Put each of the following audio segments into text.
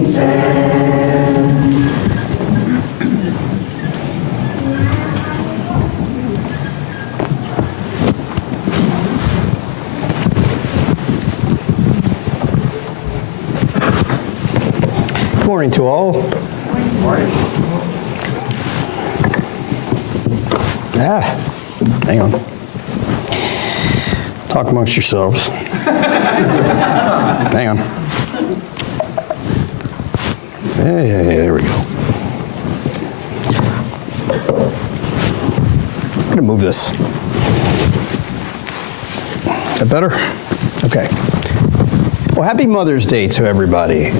Good morning to all. Good morning. Hang on. Talk amongst yourselves. Hang on. Hey, there we go. I'm going to move this. Is that better? Okay. Well, happy Mother's Day to everybody.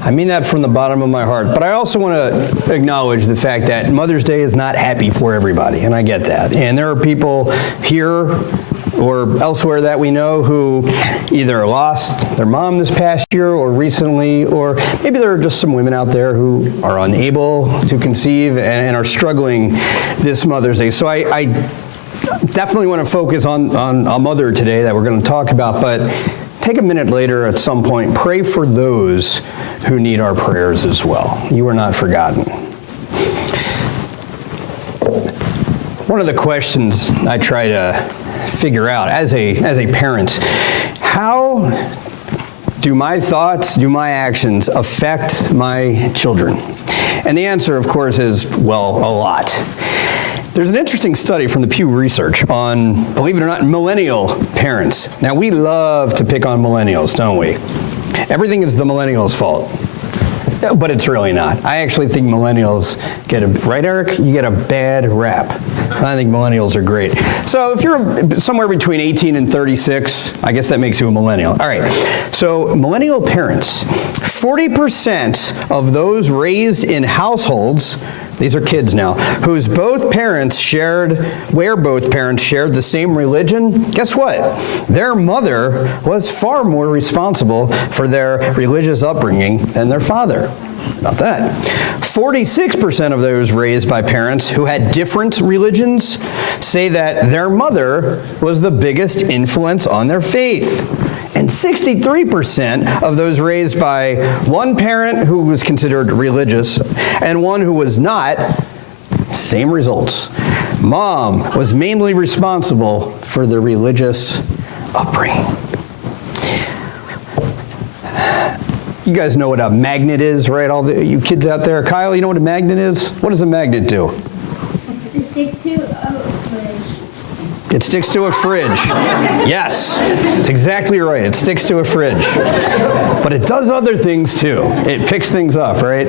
I mean that from the bottom of my heart, but I also want to acknowledge the fact that Mother's Day is not happy for everybody, and I get that. And there are people here or elsewhere that we know who either lost their mom this past year or recently, or maybe there are just some women out there who are unable to conceive and are struggling this Mother's Day. So I definitely want to focus on a mother today that we're going to talk about, but take a minute later at some point, pray for those who need our prayers as well. You are not forgotten. One of the questions I try to figure out as a parent, how do my thoughts, do my actions affect my children? And the answer, of course, is, well, a lot. There's an interesting study from the Pew Research on, believe it or not, millennial parents. Now, we love to pick on millennials, don't we? Everything is the millennials' fault. But it's really not. I actually think millennials get right, Eric? You get a bad rap. I think millennials are great. So if you're somewhere between 18 and 36, I guess that makes you a millennial. All right. So millennial parents, 40% of those raised in households, these are kids now, where both parents shared the same religion, guess what? Their mother was far more responsible for their religious upbringing than their father. Not that. 46% of those raised by parents who had different religions say that their mother was the biggest influence on their faith. And 63% of those raised by one parent who was considered religious and one who was not, same results. Mom was mainly responsible for the religious upbringing. You guys know what a magnet is, right? All you kids out there. Kyle, you know what a magnet is? What does a magnet do? It sticks to a fridge. It sticks to a fridge. Yes, it's exactly right. It sticks to a fridge. But it does other things too. It picks things up, right?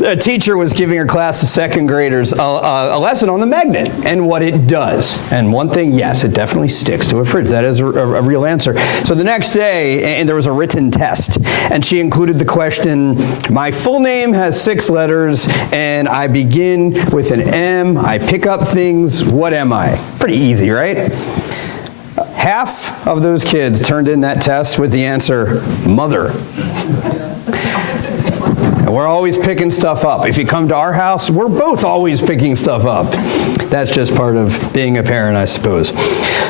A teacher was giving her class of second graders a lesson on the magnet and what it does. And one thing, yes, it definitely sticks to a fridge. That is a real answer. So the next day, and there was a written test, and she included the question, my full name has 6 letters, and I begin with an M. I pick up things. What am I? Pretty easy, right? Half of those kids turned in that test with the answer, mother. And we're always picking stuff up. If you come to our house, we're both always picking stuff up. That's just part of being a parent, I suppose.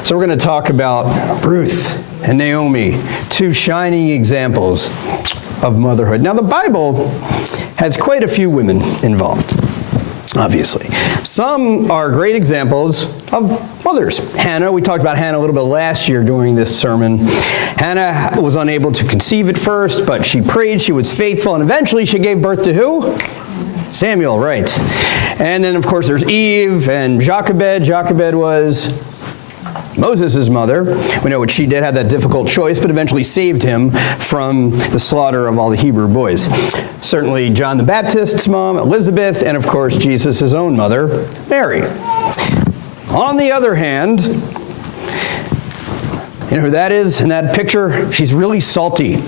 So we're going to talk about Ruth and Naomi, 2 shining examples of motherhood. Now, the Bible has quite a few women involved, obviously. Some are great examples of mothers. Hannah, we talked about Hannah a little bit last year during this sermon. Hannah was unable to conceive at first, but she prayed, she was faithful, and eventually she gave birth to who? Samuel, right. And then, of course, there's Eve and Jochebed. Jochebed was Moses' mother. We know what she did, had that difficult choice, but eventually saved him from the slaughter of all the Hebrew boys. Certainly John the Baptist's mom, Elizabeth, and of course Jesus' own mother, Mary. On the other hand, you know who that is in that picture? She's really salty,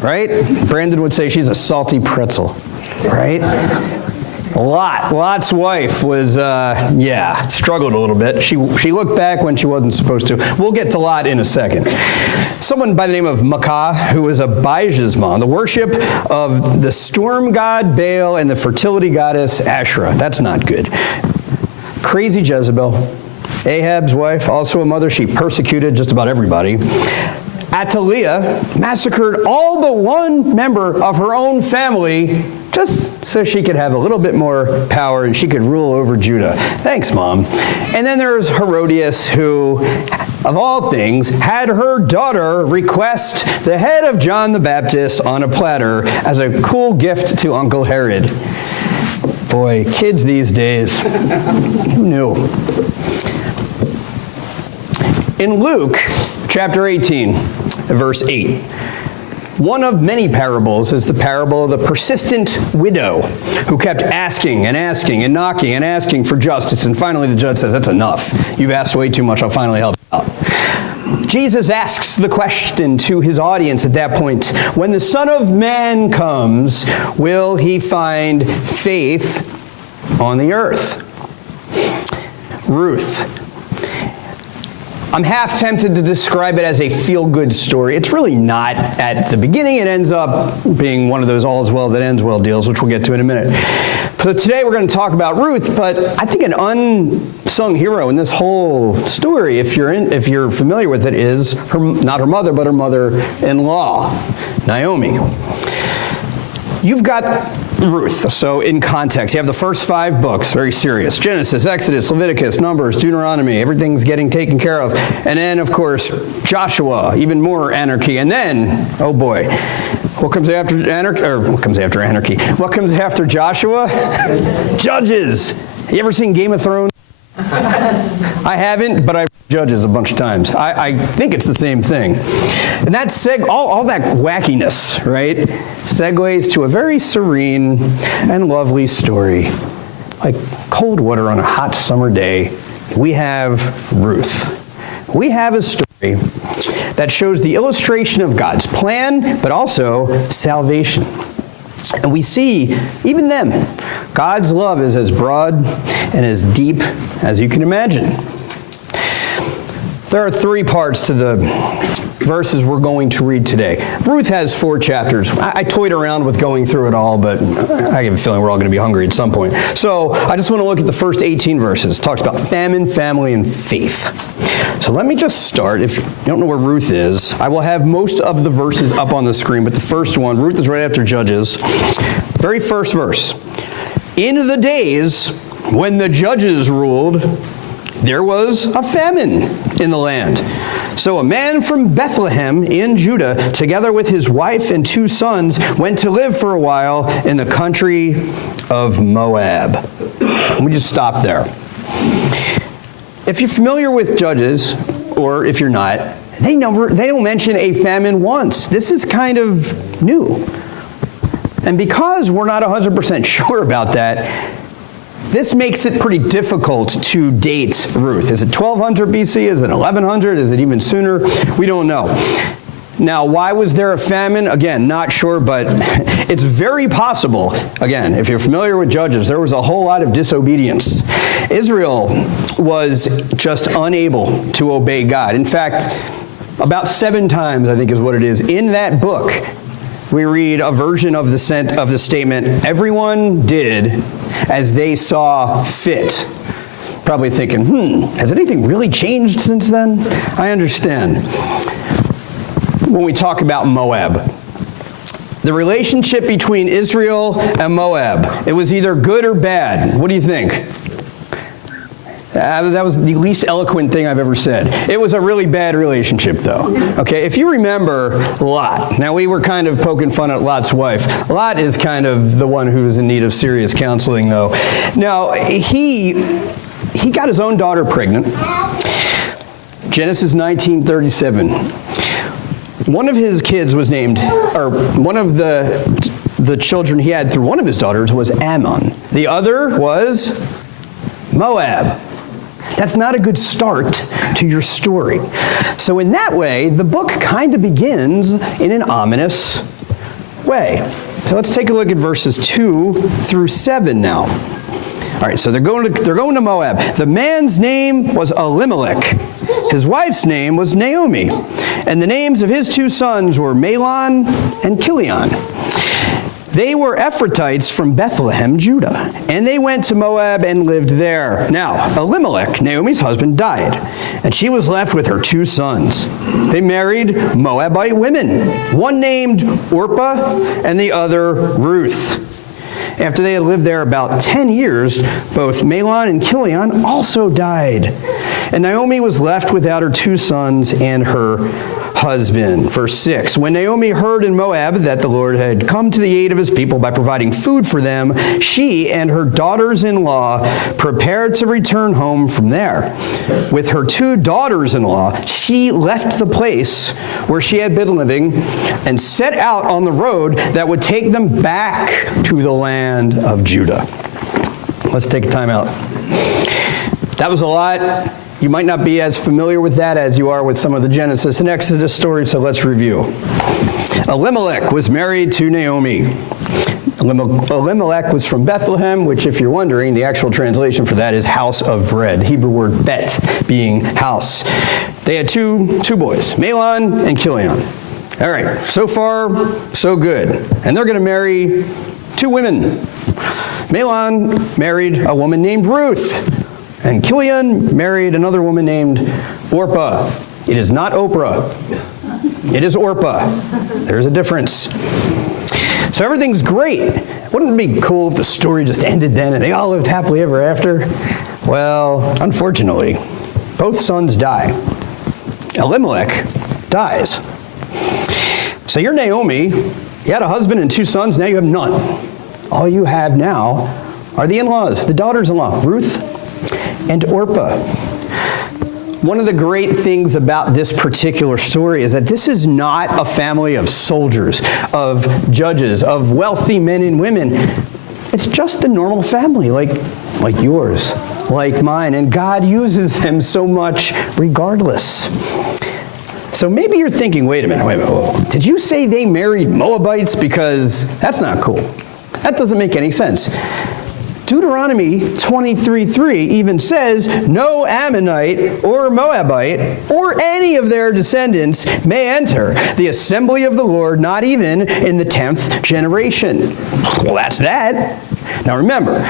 right? Brandon would say she's a salty pretzel, right? Lot's wife was, struggled a little bit. She looked back when she wasn't supposed to. We'll get to Lot in a second. Someone by the name of Maacah, who was Abijah's mom, the worship of the storm god Baal and the fertility goddess Asherah. That's not good. Crazy Jezebel. Ahab's wife, also a mother. She persecuted just about everybody. Athaliah massacred all but one member of her own family just so she could have a little bit more power and she could rule over Judah. Thanks, Mom. And then there's Herodias, who, of all things, had her daughter request the head of John the Baptist on a platter as a cool gift to Uncle Herod. Boy, kids these days, who knew? In Luke chapter 18, verse 8, one of many parables is the parable of the persistent widow who kept asking and asking and knocking and asking for justice. And finally the judge says, that's enough. You've asked way too much. I'll finally help you out. Jesus asks the question to his audience at that point, when the Son of Man comes, will he find faith on the earth? Ruth. I'm half tempted to describe it as a feel-good story. It's really not. At the beginning, it ends up being one of those all's well that ends well deals, which we'll get to in a minute. So today we're going to talk about Ruth, but I think an unsung hero in this whole story, if you're familiar with it, is not her mother, but her mother-in-law, Naomi. You've got Ruth. So in context, you have the first 5 books, very serious. Genesis, Exodus, Leviticus, Numbers, Deuteronomy, everything's getting taken care of. And then, of course, Joshua, even more anarchy. And then, oh boy, what comes after anarchy? What comes after anarchy? What comes after Joshua? Judges. You ever seen Game of Thrones? I haven't, but I've Judges a bunch of times. I think it's the same thing. And that's all that wackiness, right, segues to a very serene and lovely story. Like cold water on a hot summer day, we have Ruth. We have a story that shows the illustration of God's plan, but also salvation. And we see, even then, God's love is as broad and as deep as you can imagine. There are 3 parts to the verses we're going to read today. Ruth has 4 chapters. I toyed around with going through it all, but I have a feeling we're all going to be hungry at some point. So I just want to look at the first 18 verses. It talks about famine, family, and faith. So let me just start. If you don't know where Ruth is, I will have most of the verses up on the screen, but the first one, Ruth is right after Judges. Very first verse. In the days when the judges ruled, there was a famine in the land. So a man from Bethlehem in Judah, together with his wife and 2 sons, went to live for a while in the country of Moab. Let me just stop there. If you're familiar with Judges, or if you're not, they don't mention a famine once. This is kind of new. And because we're not 100% sure about that, this makes it pretty difficult to date Ruth. Is it 1200 BC? Is it 1100? Is it even sooner? We don't know. Now, why was there a famine? Again, not sure, but it's very possible. Again, if you're familiar with Judges, there was a whole lot of disobedience. Israel was just unable to obey God. In fact, about 7 times, I think is what it is, in that book, we read a version of the statement, everyone did as they saw fit. Probably thinking, has anything really changed since then? I understand. When we talk about Moab, the relationship between Israel and Moab, it was either good or bad. What do you think? That was the least eloquent thing I've ever said. It was a really bad relationship, though. Okay, if you remember Lot, now we were kind of poking fun at Lot's wife. Lot is kind of the one who's in need of serious counseling, though. Now, he got his own daughter pregnant. Genesis 19:37. One of his kids was named, or one of the children he had through one of his daughters was Ammon. The other was Moab. That's not a good start to your story. So in that way, the book kind of begins in an ominous way. So let's take a look at verses 2 through 7 now. All right, so they're going to Moab. The man's name was Elimelech. His wife's name was Naomi. And the names of his 2 sons were Mahlon and Chilion. They were Ephrathites from Bethlehem, Judah, and they went to Moab and lived there. Now, Elimelech, Naomi's husband, died, and she was left with her 2 sons. They married Moabite women, one named Orpah and the other Ruth. After they had lived there about 10 years, both Mahlon and Chilion also died. And Naomi was left without her 2 sons and her husband. Verse 6, when Naomi heard in Moab that the Lord had come to the aid of his people by providing food for them, she and her daughters-in-law prepared to return home from there. With her 2 daughters-in-law, she left the place where she had been living and set out on the road that would take them back to the land of Judah. Let's take a time out. That was a lot. You might not be as familiar with that as you are with some of the Genesis and Exodus stories, so let's review. Elimelech was married to Naomi. Elimelech was from Bethlehem, which, if you're wondering, the actual translation for that is house of bread. The Hebrew word bet being house. They had two boys, Mahlon and Chilion. All right, so far, so good. And they're going to marry 2 women. Mahlon married a woman named Ruth. And Chilion married another woman named Orpah. It is not Oprah. It is Orpah. There's a difference. So everything's great. Wouldn't it be cool if the story just ended then and they all lived happily ever after? Well, unfortunately, both sons die. Elimelech dies. So you're Naomi. You had a husband and 2 sons. Now you have none. All you have now are the in-laws, the daughters-in-law, Ruth and Orpah. One of the great things about this particular story is that this is not a family of soldiers, of judges, of wealthy men and women. It's just a normal family like yours, like mine, and God uses them so much regardless. So maybe you're thinking, wait a minute, whoa. Did you say they married Moabites? Because that's not cool. That doesn't make any sense. Deuteronomy 23:3 even says, no Ammonite or Moabite or any of their descendants may enter the assembly of the Lord, not even in the 10th generation. Well, that's that. Now remember,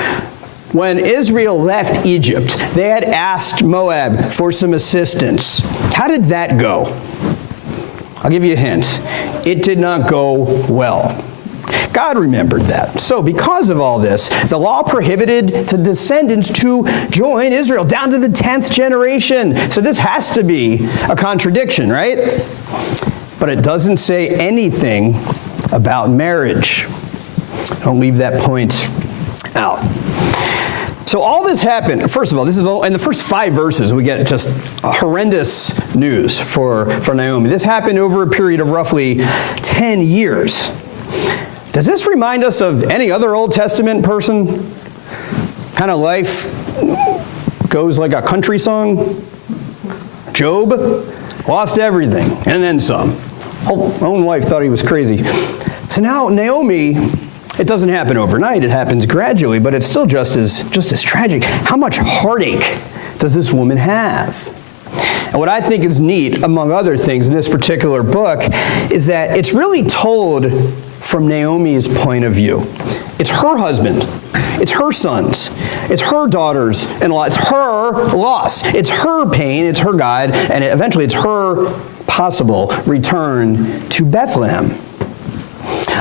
when Israel left Egypt, they had asked Moab for some assistance. How did that go? I'll give you a hint. It did not go well. God remembered that. So because of all this, the law prohibited the descendants to join Israel down to the 10th generation. So this has to be a contradiction, right? But it doesn't say anything about marriage. Don't leave that point out. So all this happened, first of all, this is all, in the first 5 verses, we get just horrendous news for Naomi. This happened over a period of roughly 10 years. Does this remind us of any other Old Testament person? Kind of life goes like a country song? Job lost everything, and then some. Own wife thought he was crazy. So now Naomi, it doesn't happen overnight, it happens gradually, but it's still just as tragic. How much heartache does this woman have? And what I think is neat, among other things, in this particular book, is that it's really told from Naomi's point of view. It's her husband, it's her sons, it's her daughters-in-law, it's her loss, it's her pain, it's her God, and eventually it's her possible return to Bethlehem.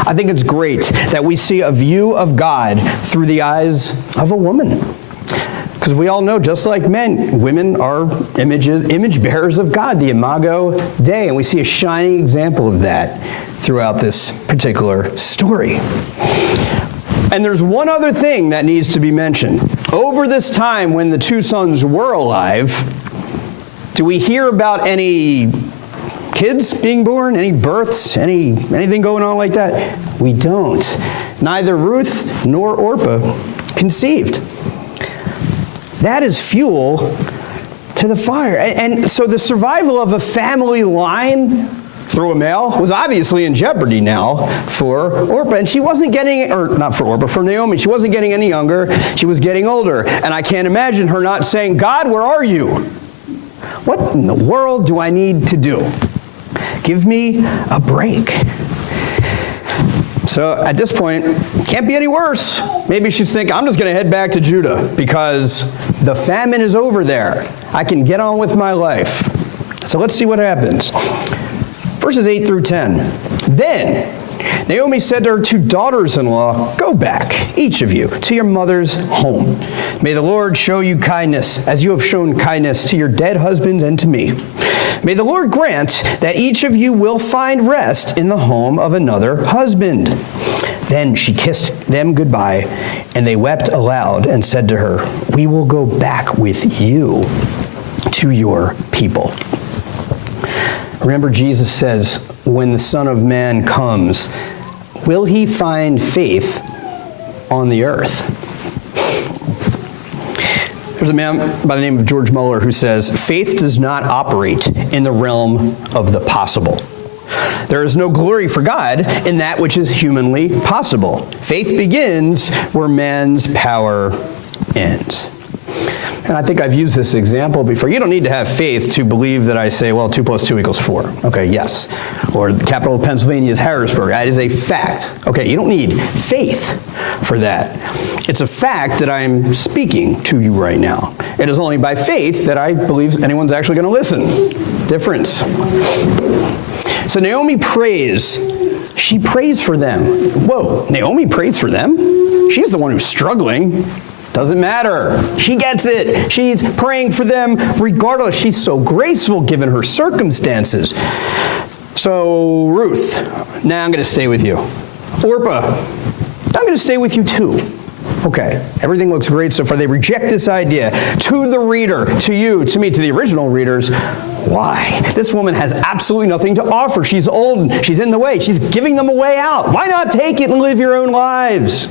I think it's great that we see a view of God through the eyes of a woman. Because we all know, just like men, women are image bearers of God, the Imago Dei, and we see a shining example of that throughout this particular story. And there's one other thing that needs to be mentioned. Over this time when the 2 sons were alive, do we hear about any kids being born, any births, anything going on like that? We don't. Neither Ruth nor Orpah conceived. That is fuel to the fire. And so the survival of a family line through a male was obviously in jeopardy now for Orpah. And she wasn't getting, or not for Orpah, for Naomi, she wasn't getting any younger, she was getting older. And I can't imagine her not saying, God, where are you? What in the world do I need to do? Give me a break. So at this point, can't be any worse. Maybe she's thinking, I'm just going to head back to Judah because the famine is over there. I can get on with my life. So let's see what happens. Verses 8 through 10. Then Naomi said to her two daughters-in-law, go back, each of you, to your mother's home. May the Lord show you kindness, as you have shown kindness to your dead husbands and to me. May the Lord grant that each of you will find rest in the home of another husband. Then she kissed them goodbye, and they wept aloud and said to her, we will go back with you to your people. Remember, Jesus says, when the Son of Man comes, will he find faith on the earth? There's a man by the name of George Muller who says, faith does not operate in the realm of the possible. There is no glory for God in that which is humanly possible. Faith begins where man's power ends. And I think I've used this example before. You don't need to have faith to believe that I say, well, 2 + 2 = 4. Okay, yes. Or the capital of Pennsylvania is Harrisburg. That is a fact. Okay, you don't need faith for that. It's a fact that I'm speaking to you right now. It is only by faith that I believe anyone's actually going to listen. Difference. So Naomi prays. She prays for them. Whoa, Naomi prays for them? She's the one who's struggling. Doesn't matter. She gets it. She's praying for them regardless. She's so graceful given her circumstances. So, Ruth, now I'm going to stay with you. Orpah, I'm going to stay with you too. Okay, everything looks great so far. They reject this idea. To the reader, to you, to me, to the original readers, why? This woman has absolutely nothing to offer. She's old and she's in the way. She's giving them a way out. Why not take it and live your own lives?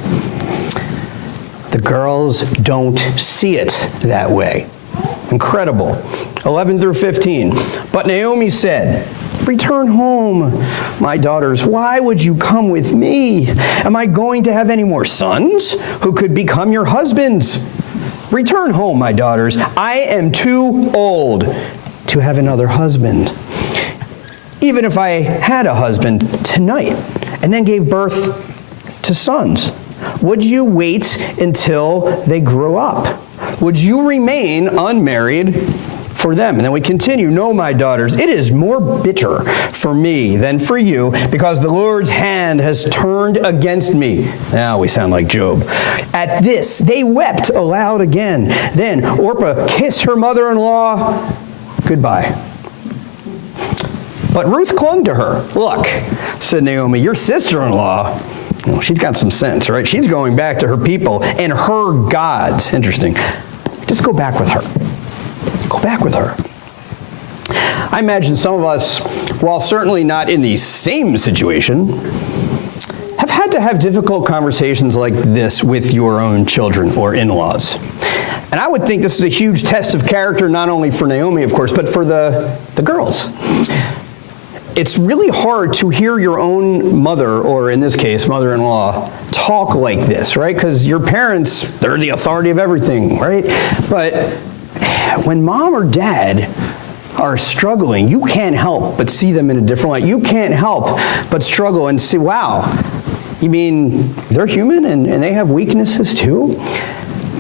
The girls don't see it that way. Incredible. 11 through 15. But Naomi said, return home, my daughters. Why would you come with me? Am I going to have any more sons who could become your husbands? Return home, my daughters. I am too old to have another husband. Even if I had a husband tonight and then gave birth to sons, would you wait until they grew up? Would you remain unmarried for them? And then we continue, no, my daughters, it is more bitter for me than for you, because the Lord's hand has turned against me. Now we sound like Job. At this, they wept aloud again. Then Orpah kissed her mother-in-law goodbye. But Ruth clung to her. Look, said Naomi, your sister-in-law, well, she's got some sense, right? She's going back to her people and her gods. Interesting. Just go back with her. Go back with her. I imagine some of us, while certainly not in the same situation, have had to have difficult conversations like this with your own children or in-laws. And I would think this is a huge test of character, not only for Naomi, of course, but for the girls. It's really hard to hear your own mother, or in this case, mother-in-law, talk like this, right? Because your parents, they're the authority of everything, right? But when mom or dad are struggling, you can't help but see them in a different light. You can't help but struggle and see, wow, you mean they're human and they have weaknesses too?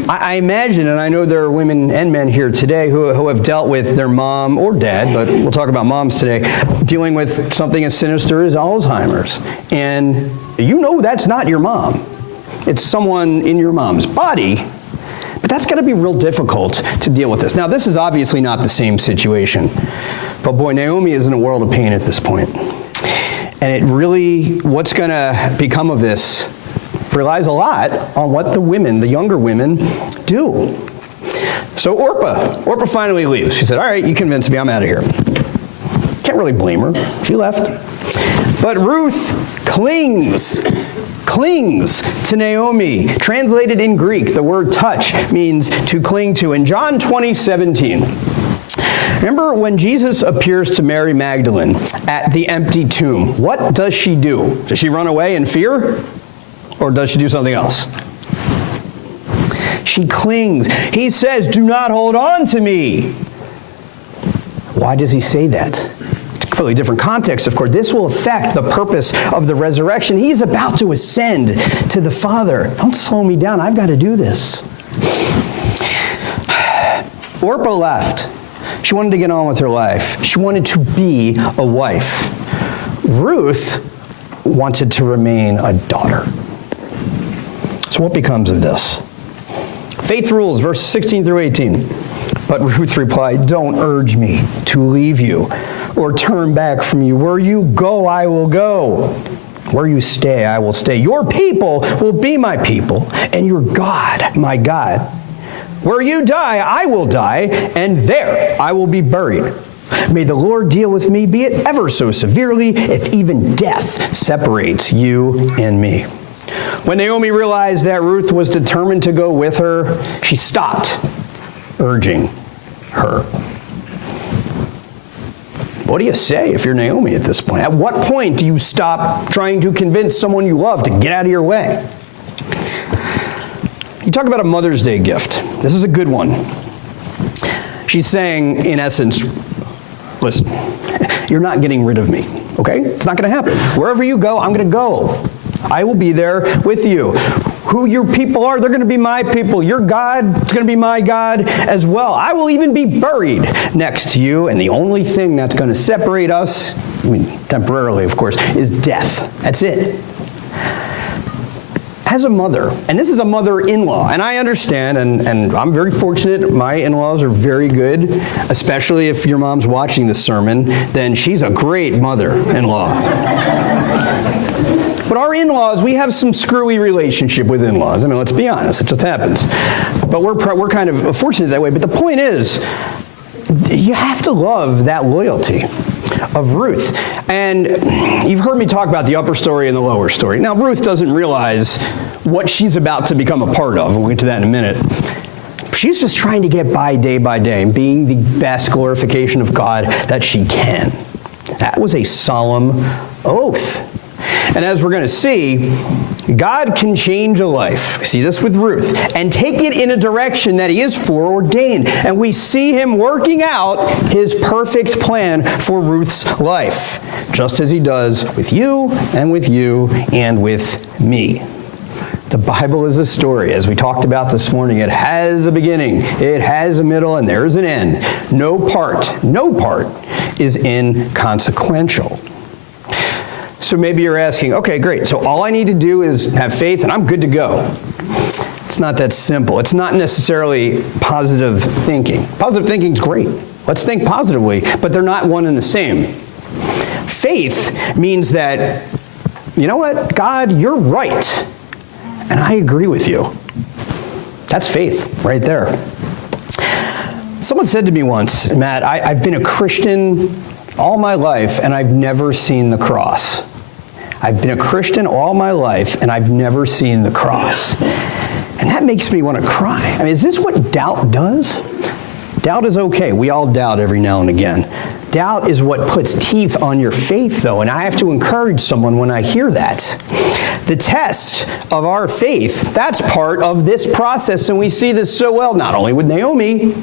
I imagine, and I know there are women and men here today who have dealt with their mom or dad, but we'll talk about moms today, dealing with something as sinister as Alzheimer's. And you know that's not your mom. It's someone in your mom's body, but that's got to be real difficult to deal with this. Now, this is obviously not the same situation, but boy, Naomi is in a world of pain at this point. And it really, what's going to become of this relies a lot on what the women, the younger women, do. So Orpah finally leaves. She said, all right, you convinced me, I'm out of here. Can't really blame her. She left. But Ruth clings to Naomi. Translated in Greek, the word touch means to cling to. In John 20:17, remember when Jesus appears to Mary Magdalene at the empty tomb, what does she do? Does she run away in fear? Or does she do something else? She clings. He says, do not hold on to me. Why does he say that? completely different context, of course. This will affect the purpose of the resurrection. He's about to ascend to the Father. Don't slow me down. I've got to do this. Orpah left. She wanted to get on with her life. She wanted to be a wife. Ruth wanted to remain a daughter. So what becomes of this? Faith rules, verses 16 through 18. But Ruth replied, don't urge me to leave you or turn back from you. Where you go, I will go. Where you stay, I will stay. Your people will be my people, and your God, my God. Where you die, I will die, and there I will be buried. May the Lord deal with me, be it ever so severely, if even death separates you and me. When Naomi realized that Ruth was determined to go with her, she stopped urging her. What do you say if you're Naomi at this point? At what point do you stop trying to convince someone you love to get out of your way? You talk about a Mother's Day gift. This is a good one. She's saying, in essence, listen, you're not getting rid of me, okay? It's not going to happen. Wherever you go, I'm going to go. I will be there with you. Who your people are, they're going to be my people. Your God is going to be my God as well. I will even be buried next to you, and the only thing that's going to separate us, I mean, temporarily, of course, is death. That's it. As a mother, and this is a mother-in-law, and I understand, and I'm very fortunate, my in-laws are very good, especially if your mom's watching this sermon, then she's a great mother-in-law. But our in-laws, we have some screwy relationship with in-laws. I mean, let's be honest, it just happens. But we're kind of fortunate that way. But the point is, you have to love that loyalty of Ruth. And you've heard me talk about the upper story and the lower story. Now, Ruth doesn't realize what she's about to become a part of, and we'll get to that in a minute. She's just trying to get by day, being the best glorification of God that she can. That was a solemn oath. And as we're going to see, God can change a life. We see this with Ruth, and take it in a direction that he is foreordained. And we see him working out his perfect plan for Ruth's life, just as he does with you and with you and with me. The Bible is a story, as we talked about this morning. It has a beginning, it has a middle, and there is an end. No part is inconsequential. So maybe you're asking, okay, great, so all I need to do is have faith and I'm good to go. It's not that simple. It's not necessarily positive thinking. Positive thinking is great. Let's think positively, but they're not one and the same. Faith means that, you know what, God, you're right, and I agree with you. That's faith right there. Someone said to me once, Matt, I've been a Christian all my life and I've never seen the cross. I've been a Christian all my life, and I've never seen the cross. And that makes me want to cry. I mean, is this what doubt does? Doubt is okay. We all doubt every now and again. Doubt is what puts teeth on your faith, though, and I have to encourage someone when I hear that. The test of our faith, that's part of this process, and we see this so well, not only with Naomi,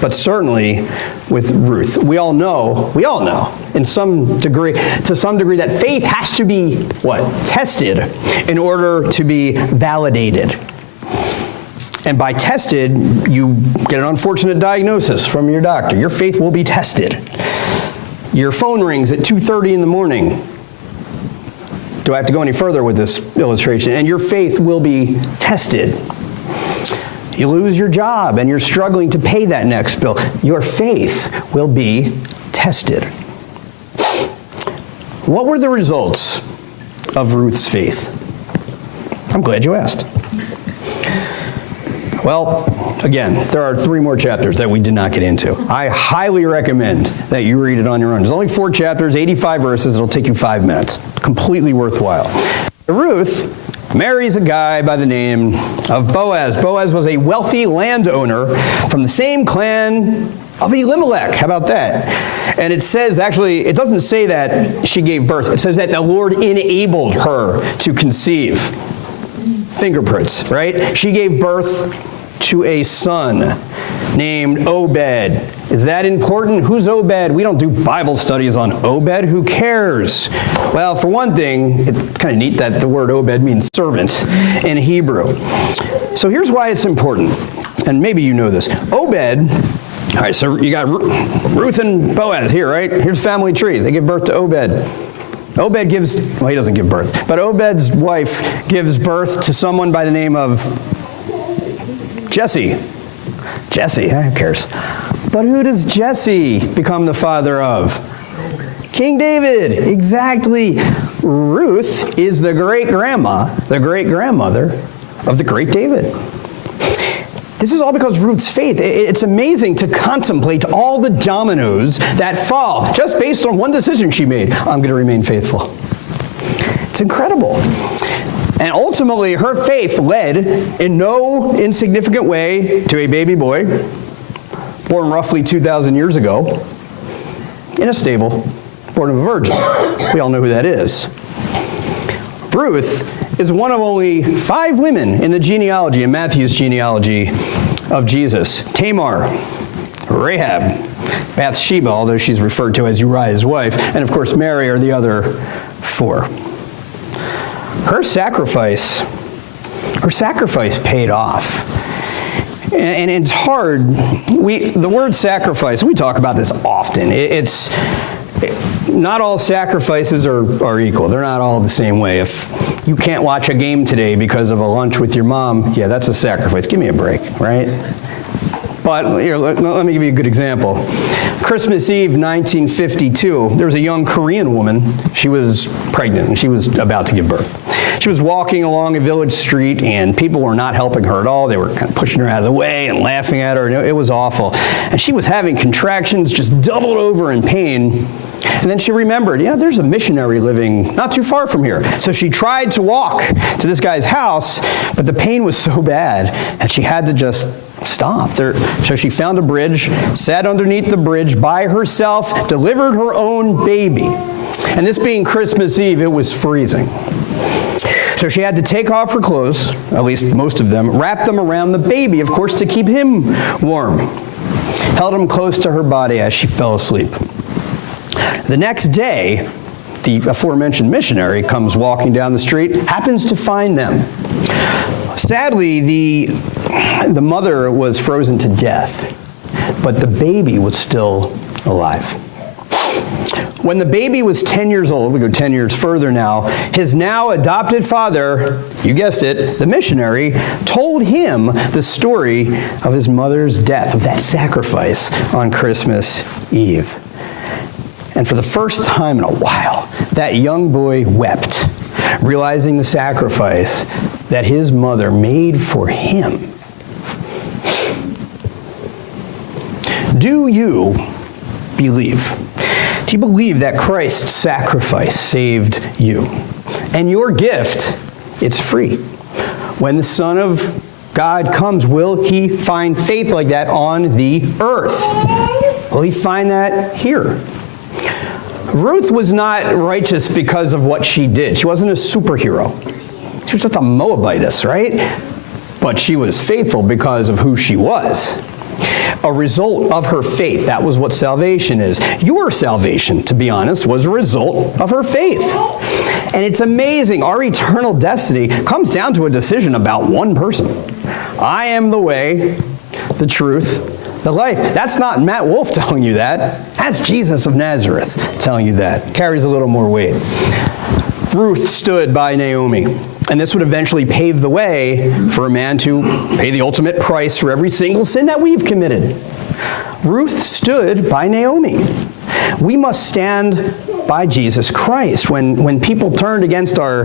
but certainly with Ruth. We all know, to some degree, that faith has to be, tested in order to be validated. And by tested, you get an unfortunate diagnosis from your doctor. Your faith will be tested. Your phone rings at 2:30 in the morning. Do I have to go any further with this illustration? And your faith will be tested. You lose your job and you're struggling to pay that next bill. Your faith will be tested. What were the results of Ruth's faith? I'm glad you asked. Well, again, there are 3 more chapters that we did not get into. I highly recommend that you read it on your own. There's only 4 chapters, 85 verses. It'll take you 5 minutes. Completely worthwhile. Ruth marries a guy by the name of Boaz. Boaz was a wealthy landowner from the same clan of Elimelech. How about that? And it says, actually, it doesn't say that she gave birth. It says that the Lord enabled her to conceive. Fingerprints, right? She gave birth to a son named Obed. Is that important? Who's Obed? We don't do Bible studies on Obed. Who cares? Well, for one thing, it's kind of neat that the word Obed means servant in Hebrew. So here's why it's important, and maybe you know this. Obed, all right, so you got Ruth and Boaz here, right? Here's family tree. They give birth to Obed. Obed gives, well, he doesn't give birth, but Obed's wife gives birth to someone by the name of Jesse. Jesse, who cares? But who does Jesse become the father of? King David, exactly. Ruth is the great-grandmother of the great David. This is all because Ruth's faith. It's amazing to contemplate all the dominoes that fall just based on one decision she made. I'm going to remain faithful. It's incredible. And ultimately, her faith led in no insignificant way to a baby boy born roughly 2,000 years ago in a stable, born of a virgin. We all know who that is. Ruth is one of only 5 women in the genealogy, in Matthew's genealogy of Jesus. Tamar, Rahab, Bathsheba, although she's referred to as Uriah's wife, and of course Mary are the other 4. Her sacrifice paid off. And it's hard. The word sacrifice, we talk about this often. Not all sacrifices are equal. They're not all the same way. If you can't watch a game today because of a lunch with your mom, yeah, that's a sacrifice. Give me a break, right? But here, let me give you a good example. Christmas Eve, 1952, there was a young Korean woman. She was pregnant, and she was about to give birth. She was walking along a village street, and people were not helping her at all. They were kind of pushing her out of the way and laughing at her, and it was awful. And she was having contractions, just doubled over in pain. And then she remembered, yeah, there's a missionary living not too far from here. So she tried to walk to this guy's house, but the pain was so bad that she had to just stop. So she found a bridge, sat underneath the bridge by herself, delivered her own baby. And this being Christmas Eve, it was freezing. So she had to take off her clothes, at least most of them, wrap them around the baby, of course, to keep him warm. Held him close to her body as she fell asleep. The next day, the aforementioned missionary comes walking down the street, happens to find them. Sadly, the mother was frozen to death, but the baby was still alive. When the baby was 10 years old, we go 10 years further now, his now adopted father, you guessed it, the missionary, told him the story of his mother's death, of that sacrifice on Christmas Eve. And for the first time in a while, that young boy wept, realizing the sacrifice that his mother made for him. Do you believe? Do you believe that Christ's sacrifice saved you? And your gift, it's free. When the Son of God comes, will he find faith like that on the earth? Will he find that here? Ruth was not righteous because of what she did. She wasn't a superhero. She was just a Moabitess, right? But she was faithful because of who she was. A result of her faith. That was what salvation is. Your salvation, to be honest, was a result of her faith. And it's amazing. Our eternal destiny comes down to a decision about one person. I am the way, the truth, the life. That's not Matt Wolf telling you that. That's Jesus of Nazareth telling you that. Carries a little more weight. Ruth stood by Naomi. And this would eventually pave the way for a man to pay the ultimate price for every single sin that we've committed. Ruth stood by Naomi. We must stand by Jesus Christ. When people turned against our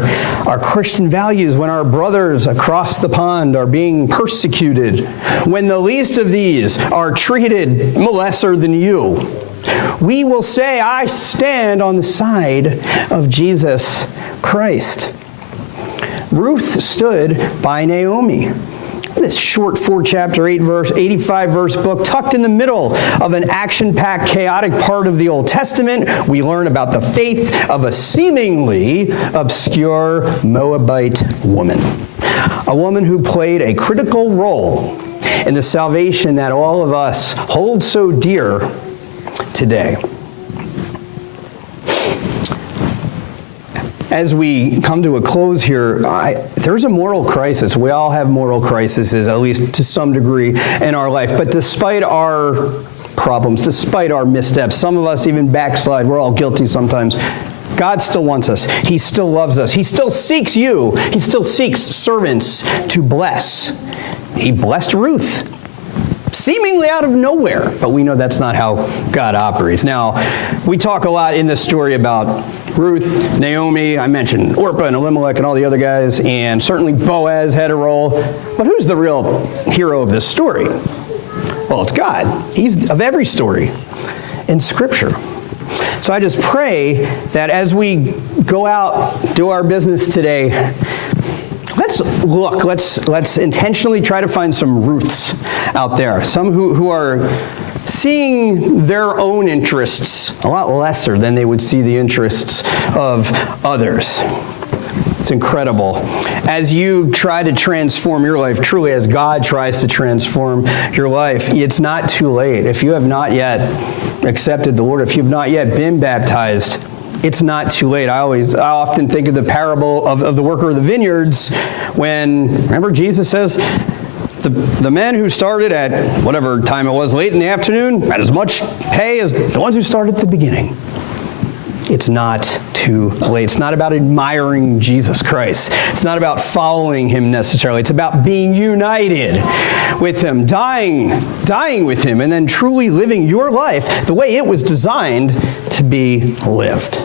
Christian values, when our brothers across the pond are being persecuted, when the least of these are treated lesser than you, we will say, I stand on the side of Jesus Christ. Ruth stood by Naomi. This short 4-chapter, 85-verse book, tucked in the middle of an action-packed, chaotic part of the Old Testament, we learn about the faith of a seemingly obscure Moabite woman. A woman who played a critical role in the salvation that all of us hold so dear today. As we come to a close here, there's a moral crisis. We all have moral crises, at least to some degree, in our life. But despite our problems, despite our missteps, some of us even backslide. We're all guilty sometimes. God still wants us. He still loves us. He still seeks you. He still seeks servants to bless. He blessed Ruth, seemingly out of nowhere, but we know that's not how God operates. Now, we talk a lot in this story about Ruth, Naomi, I mentioned Orpah and Elimelech and all the other guys, and certainly Boaz had a role. But who's the real hero of this story? Well, it's God. He's of every story in Scripture. So I just pray that as we go out, do our business today, let's intentionally try to find some Ruths out there, some who are seeing their own interests a lot lesser than they would see the interests of others. It's incredible. As you try to transform your life, truly as God tries to transform your life, it's not too late. If you have not yet accepted the Lord, if you've not yet been baptized, it's not too late. I often think of the parable of the worker of the vineyards when, remember, Jesus says, the men who started at whatever time it was, late in the afternoon, had as much pay as the ones who started at the beginning. It's not too late. It's not about admiring Jesus Christ. It's not about following him necessarily. It's about being united with him, dying with him, and then truly living your life the way it was designed to be lived.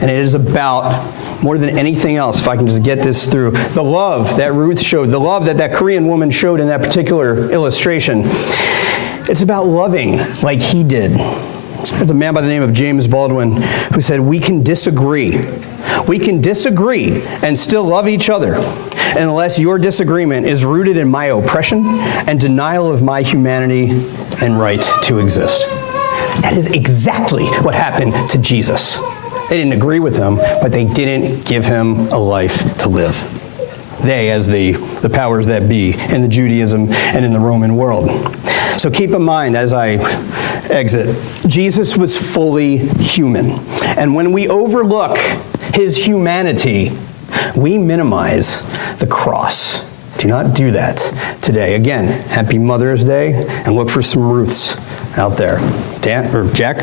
And it is about, more than anything else, if I can just get this through, the love that Ruth showed, the love that Korean woman showed in that particular illustration. It's about loving like he did. There's a man by the name of James Baldwin who said, we can disagree. We can disagree and still love each other unless your disagreement is rooted in my oppression and denial of my humanity and right to exist. That is exactly what happened to Jesus. They didn't agree with him, but they didn't give him a life to live. They, as the powers that be in the Judaism and in the Roman world. So keep in mind as I exit, Jesus was fully human. And when we overlook his humanity, we minimize the cross. Do not do that today. Again, happy Mother's Day, and look for some Ruths out there. Dan or Jack?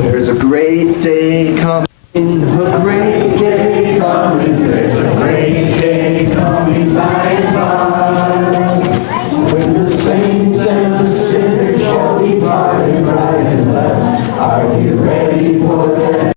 There's a great day coming, a great